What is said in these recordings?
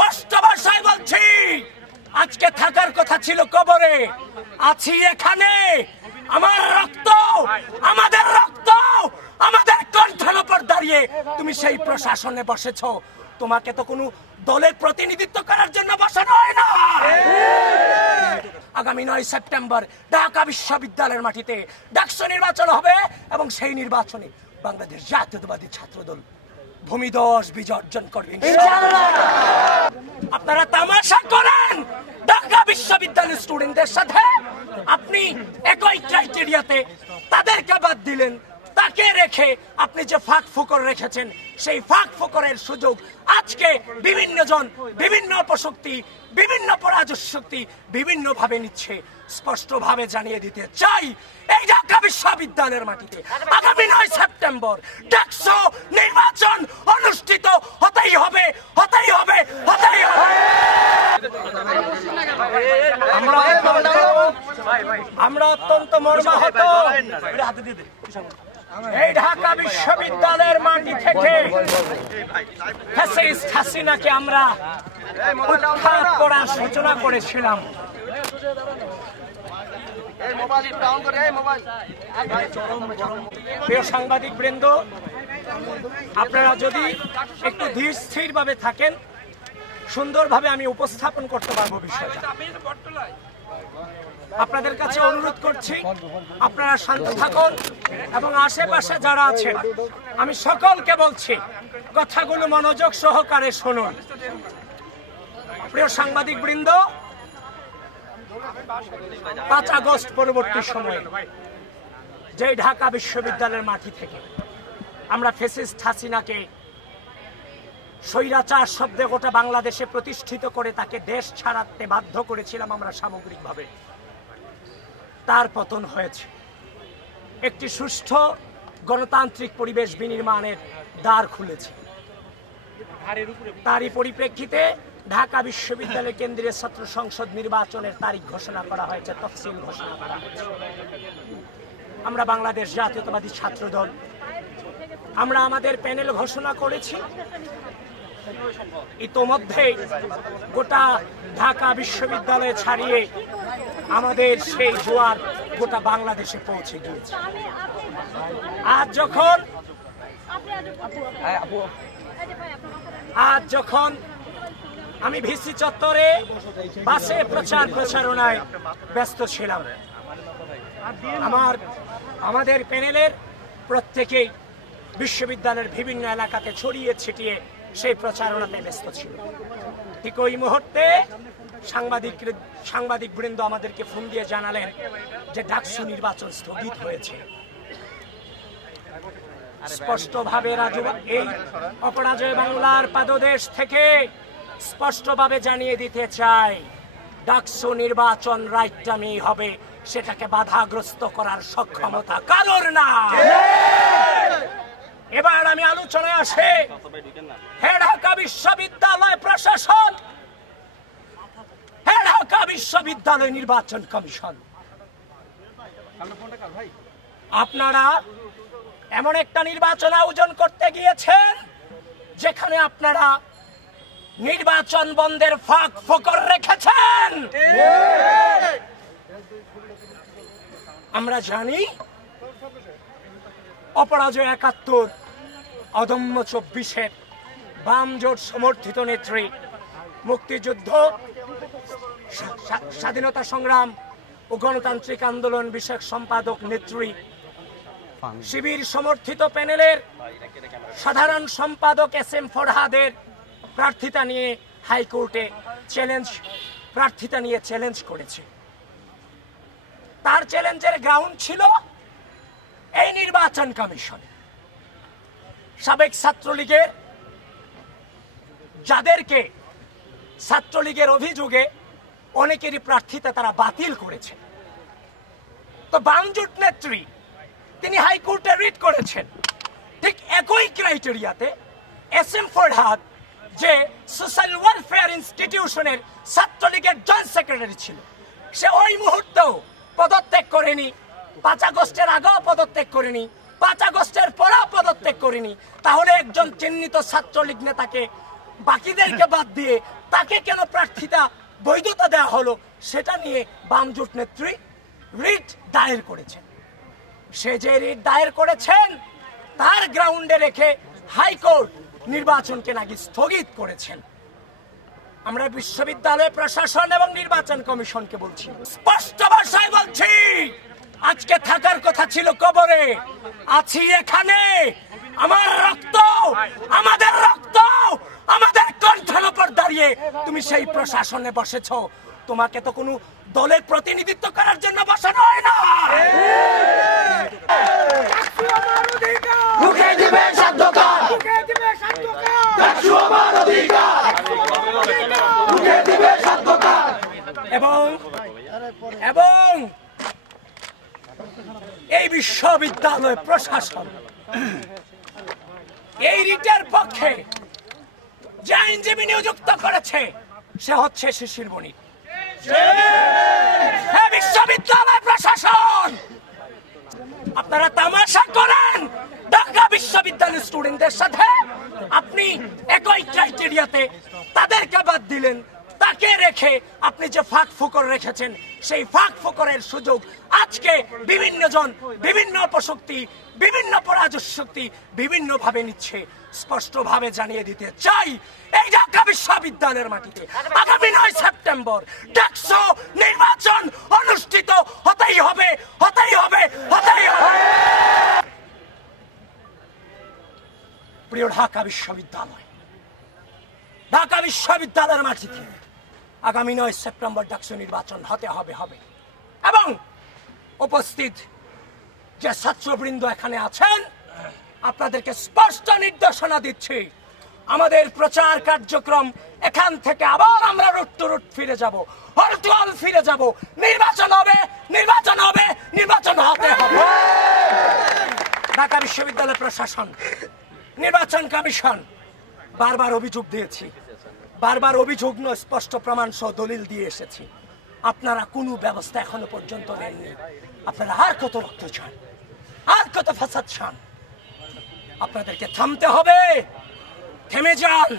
স্পষ্ট ভাষায় বলছি, আজকে থাকার কথা ছিল কবরে, আছি এখানে। আমার রক্ত, আমাদের রক্ত, আমাদের কণ্ঠের উপর দাঁড়িয়ে তুমি সেই প্রশাসনে বসেছ। তোমাকে তো কোনো দলের প্রতিনিধিত্ব করার জন্য বসানো হয় না। আগামী 9 সেপ্টেম্বর ঢাকা বিশ্ববিদ্যালয়ের মাটিতে ডাকসু নির্বাচন হবে এবং সেই নির্বাচনে বাংলাদেশ জাতীয়তাবাদী ছাত্রদল ভূমিধস বিজয় অর্জন করবে ইনশাআল্লাহ। আপনারা তামাশা করেন ঢাকা বিশ্ববিদ্যালয়ের স্টুডেন্টদের সাথে, আপনি একই ক্রাইটেরিয়াতে তাদেরকে বাদ দিলেন, তাকে রেখে আপনি যে ফাঁক ফোকর রেখেছেন সেই ফাঁক ফোকরের সুযোগ আজকে বিভিন্ন জন, বিভিন্ন অপশক্তি, বিভিন্ন পরাজয় শক্তি বিভিন্ন ভাবে নিচ্ছে। স্পষ্ট ভাবে জানিয়ে দিতে চাই, এই ঢাকা বিশ্ববিদ্যালয়ের মাটিতে আগামী 9 সেপ্টেম্বর ডাকসু নির্বাচন অনুষ্ঠিত হতেই হবে, হতেই হবে, হতেই হবে। আমরা অত্যন্ত মর্মাহত, এই ঢাকা বিশ্ববিদ্যালয়ের মাটি থেকে ফ্যাসিস্ট হাসিনাকে আমরা উৎখাত করার সূচনা করেছিলাম। প্রিয় সাংবাদিক বৃন্দ, আপনারা যদি একটু ধীর স্থির ভাবে থাকেন, সুন্দরভাবে আমি উপস্থাপন করতে পারবো বিষয়টা। আপনাদের কাছে অনুরোধ করছি, আপনারা শান্ত থাকুন এবং আশেপাশে যারা আছেন আমি সকলকে বলছি কথাগুলো মনোযোগ সহকারে শুনুন। প্রিয় সাংবাদিক বৃন্দ, 5 আগস্ট পরবর্তী সময়ে যে ঢাকা বিশ্ববিদ্যালয়ের মাটি থেকে আমরা ফ্যাসিস্ট হাসিনাকে স্বৈরাচার শব্দে গোটা বাংলাদেশে প্রতিষ্ঠিত করে তাকে দেশ ছাড়াতে বাধ্য করেছিলাম আমরা সামগ্রিকভাবে, তার পতন হয়েছে। একটি সুষ্ঠু গণতান্ত্রিক পরিবেশ বিনির্মাণের দ্বার খুলেছে। তারই পরিপ্রেক্ষিতে ঢাকা বিশ্ববিদ্যালয় কেন্দ্রীয় ছাত্র সংসদ নির্বাচনের তারিখ ঘোষণা করা হয়েছে, তফসিল ঘোষণা করা হয়েছে। আমরা বাংলাদেশ জাতীয়তাবাদী ছাত্রদল আমরা আমাদের প্যানেল ঘোষণা করেছি। ইতোমধ্যে গোটা ঢাকা বিশ্ববিদ্যালয় ছাড়িয়ে আমাদের সেই জোয়ার গোটা বাংলাদেশে পৌঁছে গিয়েছে। আজ যখন আমি ভিসি চত্বরে বাসে প্রচারণায় ব্যস্ত ছিলাম, আমাদের প্যানেলের প্রত্যেকেই বিশ্ববিদ্যালয়ের বিভিন্ন এলাকাতে ছড়িয়ে ছিটিয়ে সেই প্রচারণাতে ব্যস্ত ছিল। ঠিক ওই মুহূর্তে সাংবাদিক বৃন্দ আমাদেরকে ফোন দিয়ে জানালেন যে ডাকসু নির্বাচন স্থগিত হয়েছে। স্পষ্টভাবে এই অপরাজয় বাংলার পাদদেশ থেকে স্পষ্টভাবে জানিয়ে দিতে চাই, ডাকসু নির্বাচন রাইটটামি হবে, সেটাকে বাধাগ্রস্ত করার সক্ষমতা কারোর না। এবার আমি আলোচনায় আসে ঢাকা বিশ্ববিদ্যালয় প্রশাসন, ঢাকা বিশ্ববিদ্যালয় নির্বাচন কমিশন, আপনারা এমন একটা নির্বাচন আয়োজন করতে গিয়েছেন যেখানে আপনারা নির্বাচন বন্ধের ফাঁক ফোকর রেখেছেন। আমরা জানি অপরাজয় 71, অদম্য 24-এর বাম জোট সমর্থিত নেত্রী, মুক্তিযুদ্ধ, স্বাধীনতা সংগ্রাম ও গণতান্ত্রিক আন্দোলন বিষয়ক সম্পাদক নেত্রী, শিবির সমর্থিত প্যানেলের সাধারণ সম্পাদক SM ফরহাদের প্রার্থিতা নিয়ে হাইকোর্টে চ্যালেঞ্জ করেছে। তার চ্যালেঞ্জের গ্রাউন্ড ছিল এই নির্বাচন কমিশন। সাবেক ছাত্রলীগের যাদেরকে ছাত্রলীগের অভিযোগে অনেকেরই প্রার্থিতা তারা বাতিল করেছে, তো বামজোট নেত্রী তিনি হাইকোর্টে রিট করেছেন। ঠিক একই ক্রাইটেরিয়াতে SM ফরহাদ যে সোশ্যাল ওয়েলফেয়ার ইনস্টিটিউশনের ছাত্রলীগের জয়েন্ট সেক্রেটারি ছিল, সে ওই মুহূর্তেও পদত্যাগ করেনি, 5 আগস্টের আগেও পদত্যাগ করেনি, 5 আগস্টের পরেও পদত্যাগ করেনি। তাহলে একজন চিহ্নিত ছাত্রলীগ নেতাকে বাকিদেরকে বাদ দিয়ে তাকে কেন প্রার্থিতা বৈধতা দেওয়া হলো সেটা নিয়ে বাম জোট নেত্রী রিট দায়ের করেছেন। সে যে রিট দায়ের করেছেন তার গ্রাউন্ডে রেখে হাইকোর্ট নির্বাচনকে নাকি স্থগিত করেছেন। আমরা বিশ্ববিদ্যালয় প্রশাসন এবং নির্বাচন কমিশনকে বলছি, স্পষ্ট ভাষায় বলছি, আজকে থাকার কথা ছিল কবরে, আছি এখানে। আমার রক্ত, আমাদের রক্ত, আমাদের কণ্ঠের উপর দাঁড়িয়ে তুমি সেই প্রশাসনে বসেছো। তোমাকে তো কোনো দলের প্রতিনিধিত্ব করার জন্য বসানো হয় না। এবং এই বিশ্ববিদ্যালয় প্রশাসন এই রিটের পক্ষে যে আইনজীবী নিযুক্ত করেছে সে হচ্ছে শিশির বণিক। বিশ্ববিদ্যালয় প্রশাসন আপনারা তামাশা করেন ঢাকা বিশ্ববিদ্যালয়ের স্টুডেন্টদের সাথে। আপনি একই ক্রাইটেরিয়াতে তাদেরকে বাদ দিলেন, তাকে রেখে আপনি যে ফাঁক ফোকর রেখেছেন সেই ফাঁক ফোকরের সুযোগ আজকে বিভিন্ন জন, বিভিন্ন অপশক্তি, বিভিন্ন পরাজশক্তি বিভিন্ন ভাবে নিচ্ছে। স্পষ্ট ভাবে জানিয়ে দিতে চাই, এই ঢাকা বিশ্ববিদ্যালয়ের মাটিতে আগামী 9 সেপ্টেম্বর ডাকসু নির্বাচন অনুষ্ঠিত হতেই হবে, হতেই হবে, হতেই হবে। প্রিয় ঢাকা বিশ্ববিদ্যালয়, ঢাকা বিশ্ববিদ্যালয়ের মাটিতে আগামী 9 সেপ্টেম্বর ডাকসু নির্বাচন হতে হবে হবে এবং উপস্থিত যে ছাত্রবৃন্দ এখানে আছেন আপনাদেরকে স্পষ্ট নির্দেশনা দিচ্ছি, আমাদের প্রচার কার্যক্রম এখান থেকে আবার আমরা রুট টু রুট ফিরে যাব, হল টু হল ফিরে যাব। নির্বাচন হবে, নির্বাচন হবে, নির্বাচন হতে হবে। ঢাকা বিশ্ববিদ্যালয় প্রশাসন, নির্বাচন কমিশন বারবার অভিযোগ দিয়েছি, বারবার অভিযোগ নয় স্পষ্ট প্রমাণ সহ দলিল দিয়ে এসেছি। আপনারা কোনো ব্যবস্থা এখনো পর্যন্ত নেননি। আপনারা আর কত রক্ত চান, আর কত ফাসাদ চান? আপনাদেরকে থামতে হবে, থেমে যান।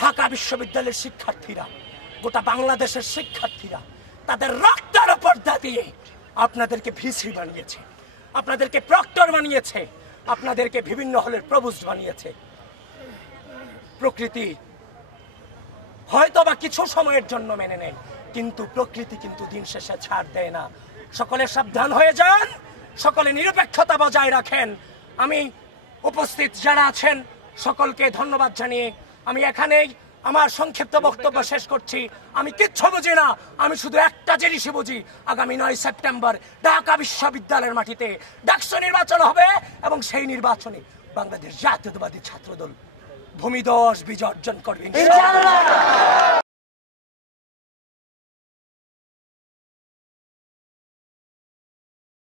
ঢাকা বিশ্ববিদ্যালয়ের শিক্ষার্থীরা, গোটা বাংলাদেশের শিক্ষার্থীরা তাদের রক্তের উপর দিয়ে আপনাদেরকে ভিসি বানিয়েছে, আপনাদেরকে প্রক্টর বানিয়েছে, আপনাদেরকে বিভিন্ন হলের প্রভোস্ট বানিয়েছে। প্রকৃতি হয়তো বা কিছু সময়ের জন্য মেনে নেয়, কিন্তু প্রকৃতি কিন্তু দিন শেষে ছাড় দেয় না। সকলে সাবধান হয়ে যান, সকলে নিরপেক্ষতা বজায় রাখেন। আমি উপস্থিত যারা আছেন সকলকে ধন্যবাদ জানিয়ে আমি এখানেই আমার সংক্ষিপ্ত বক্তব্য শেষ করছি। আমি কিচ্ছু বুঝি না, আমি শুধু একটা জিনিসই বুঝি, আগামী 9 সেপ্টেম্বর ঢাকা বিশ্ববিদ্যালয়ের মাটিতে ডাকসু নির্বাচন হবে এবং সেই নির্বাচনে বাংলাদেশ জাতীয়তাবাদী ছাত্রদল ভূমিধস বিজয় অর্জন করবে ইনশাআল্লাহ।